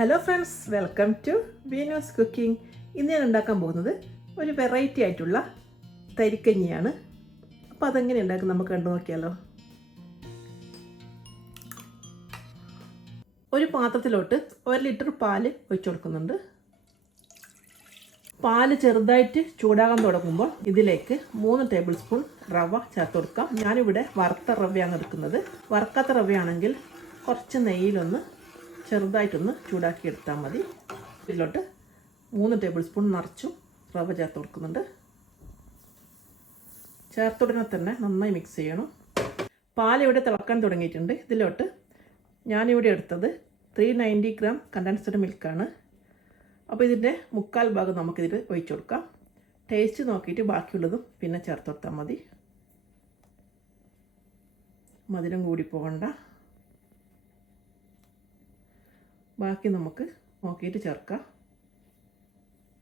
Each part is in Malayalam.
Hello friends welcome to Veenos cooking ഇന്ന് ഞാൻ ഉണ്ടാക്കാൻ പോകുന്നത് ഒരു വെറൈറ്റി ആയിട്ടുള്ള തരിക്കഞ്ഞിയാണ്. അപ്പോൾ അതെങ്ങനെ ഉണ്ടാക്കും നമുക്ക് കണ്ടു നോക്കിയാലോ. ഒരു പാത്രത്തിലോട്ട് ഒരു ലിറ്റർ പാൽ ഒഴിച്ചു കൊടുക്കുന്നുണ്ട്. പാൽ ചെറുതായിട്ട് ചൂടാകാൻ തുടങ്ങുമ്പോൾ ഇതിലേക്ക് മൂന്ന് ടേബിൾ സ്പൂൺ റവ ചേർത്ത് കൊടുക്കാം. ഞാനിവിടെ വറുത്ത റവയാണ് എടുക്കുന്നത്. വറുക്കാത്ത റവയാണെങ്കിൽ കുറച്ച് നെയ്യിലൊന്ന് ചെറുതായിട്ടൊന്ന് ചൂടാക്കി എടുത്താൽ മതി. ഇതിലോട്ട് മൂന്ന് ടേബിൾ സ്പൂൺ നിറച്ചും റവ ചേർത്ത് കൊടുക്കുന്നുണ്ട്. ചേർത്തുടനെ തന്നെ നന്നായി മിക്സ് ചെയ്യണം. പാൽ ഇവിടെ തിളക്കാൻ തുടങ്ങിയിട്ടുണ്ട്. ഇതിലോട്ട് ഞാനിവിടെ എടുത്തത് ത്രീ നയന്റി ഗ്രാം കണ്ടൻസ്ഡ് മിൽക്കാണ് അപ്പോൾ ഇതിന്റെ മുക്കാൽ ഭാഗം നമുക്കിതിൽ ഒഴിച്ചു കൊടുക്കാം. ടേസ്റ്റ് നോക്കിയിട്ട് ബാക്കിയുള്ളതും പിന്നെ ചേർത്ത് കൊടുത്താൽ മതി. മധുരം കൂടി പോകണ്ട. ബാക്കി നമുക്ക് നോക്കിയിട്ട് ചേർക്കാം.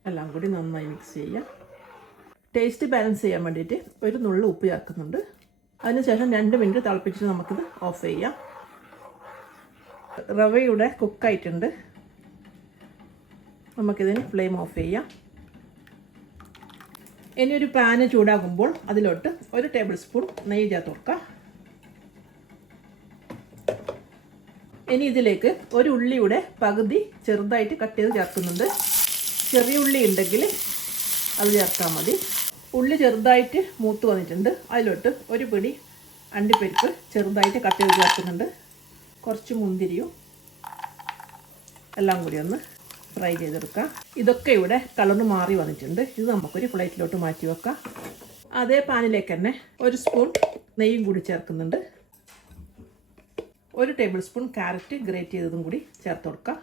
എല്ലാം കൂടി നന്നായി മിക്സ് ചെയ്യാം. ടേസ്റ്റ് ബാലൻസ് ചെയ്യാൻ വേണ്ടിയിട്ട് ഒരു നുള്ളു ഉപ്പ് ചേർക്കുന്നുണ്ട്. അതിനുശേഷം രണ്ട് മിനിറ്റ് തിളപ്പിച്ചിട്ട് നമുക്കിത് ഓഫ് ചെയ്യാം. റവയുടെ കുക്കായിട്ടുണ്ട് നമുക്കിതിന് ഫ്ലെയിം ഓഫ് ചെയ്യാം. ഇനി ഒരു പാന് ചൂടാകുമ്പോൾ അതിലോട്ട് ഒരു ടേബിൾ സ്പൂൺ നെയ്യ് ചേർത്ത് കൊടുക്കാം. ഇനി ഇതിലേക്ക് ഒരു ഉള്ളിയുടെ പകുതി ചെറുതായിട്ട് കട്ട് ചെയ്ത് ചേർക്കുന്നുണ്ട്. ചെറിയ ഉള്ളി ഉണ്ടെങ്കിൽ അത് ചേർത്താൽ മതി. ഉള്ളി ചെറുതായിട്ട് മൂത്ത് വന്നിട്ടുണ്ട്. അതിലോട്ട് ഒരു പിടി അണ്ടിപ്പരിപ്പ് ചെറുതായിട്ട് കട്ട് ചെയ്ത് ചേർക്കുന്നുണ്ട്. കുറച്ച് മുന്തിരിയും എല്ലാം കൂടി ഒന്ന് ഫ്രൈ ചെയ്തെടുക്കാം. ഇതൊക്കെ ഇവിടെ കളറ് മാറി വന്നിട്ടുണ്ട്. ഇത് നമുക്കൊരു പ്ലേറ്റിലോട്ട് മാറ്റി വെക്കാം. അതേ പാനിലേക്ക് തന്നെ ഒരു സ്പൂൺ നെയ്യും കൂടി ചേർക്കുന്നുണ്ട്. ഒരു ടേബിൾ സ്പൂൺ ക്യാരറ്റ് ഗ്രേറ്റ് ചെയ്തതും കൂടി ചേർത്ത് കൊടുക്കുക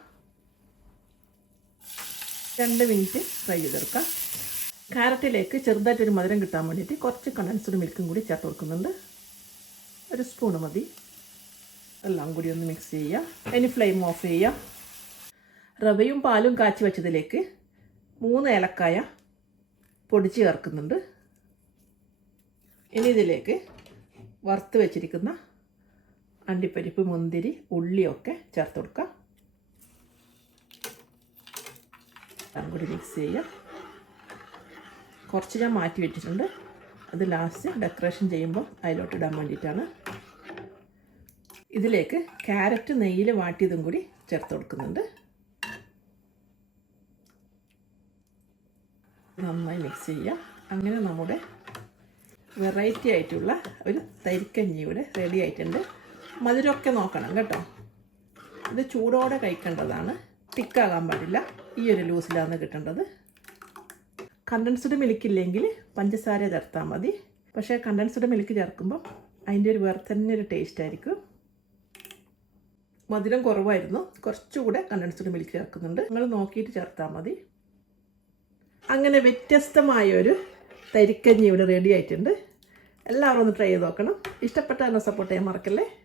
രണ്ട് മിനിറ്റ് ഫ്രൈ ചെയ്തെടുക്കാം. ക്യാരറ്റിലേക്ക് ചെറുതായിട്ടൊരു മധുരം കിട്ടാൻ വേണ്ടിയിട്ട് കുറച്ച് കണ്ടൻസ്ഡ് മിൽക്കും കൂടി ചേർത്ത് കൊടുക്കുന്നുണ്ട്. ഒരു സ്പൂൺ മതി. എല്ലാം കൂടി ഒന്ന് മിക്സ് ചെയ്യുക. അതിന് ഫ്ലെയിം ഓഫ് ചെയ്യുക. റവയും പാലും കാച്ചി വെച്ചതിലേക്ക് മൂന്ന് ഏലക്കായ പൊടിച്ച് ചേർക്കുന്നുണ്ട്. ഇനി ഇതിലേക്ക് വറുത്ത് വെച്ചിരിക്കുന്ന അണ്ടിപ്പരിപ്പ് മുന്തിരി ഉള്ളിയൊക്കെ ചേർത്ത് കൊടുക്കാം എല്ലാം കൂടി മിക്സ് ചെയ്യാം കുറച്ച് ഞാൻ മാറ്റി വെച്ചിട്ടുണ്ട്. അത് ലാസ്റ്റ് ഡെക്കറേഷൻ ചെയ്യുമ്പോൾ അതിലോട്ട് ഇടാൻ വേണ്ടിയിട്ടാണ്. ഇതിലേക്ക് ക്യാരറ്റ് നെയ്യിൽ വാട്ടിയതും കൂടി ചേർത്ത് കൊടുക്കുന്നുണ്ട്. നന്നായി മിക്സ് ചെയ്യുക. അങ്ങനെ നമ്മുടെ വെറൈറ്റി ആയിട്ടുള്ള ഒരു തരിക്കഞ്ഞി ഇവിടെ റെഡി ആയിട്ടുണ്ട്. മധുരമൊക്കെ നോക്കണം കേട്ടോ. ഇത് ചൂടോടെ കഴിക്കേണ്ടതാണ്. തിക്കാകാൻ പാടില്ല. ഈ ഒരു ലൂസിലാണ് കിട്ടേണ്ടത്. കണ്ടൻസ്ഡ് മിൽക്ക് ഇല്ലെങ്കിൽ പഞ്ചസാര ചേർത്താൽ മതി. പക്ഷേ കണ്ടൻസ്ഡ് മിൽക്ക് ചേർക്കുമ്പോൾ അതിന്റെ ഒരു വേറെ തന്നെ ഒരു ടേസ്റ്റ് ആയിരിക്കും. മധുരം കുറവായിരുന്നു. കുറച്ചുകൂടെ കണ്ടൻസ്ഡ് മിൽക്ക് ചേർക്കുന്നുണ്ട്. നിങ്ങൾ നോക്കിയിട്ട് ചേർത്താൽ മതി. അങ്ങനെ വ്യത്യസ്തമായൊരു തരിക്കഞ്ഞി ഇവിടെ റെഡി ആയിട്ടുണ്ട്. എല്ലാവരും ഒന്ന് ട്രൈ ചെയ്ത് നോക്കണം. ഇഷ്ടപ്പെട്ടാലും സപ്പോർട്ട് ചെയ്യാൻ മറക്കല്ലേ?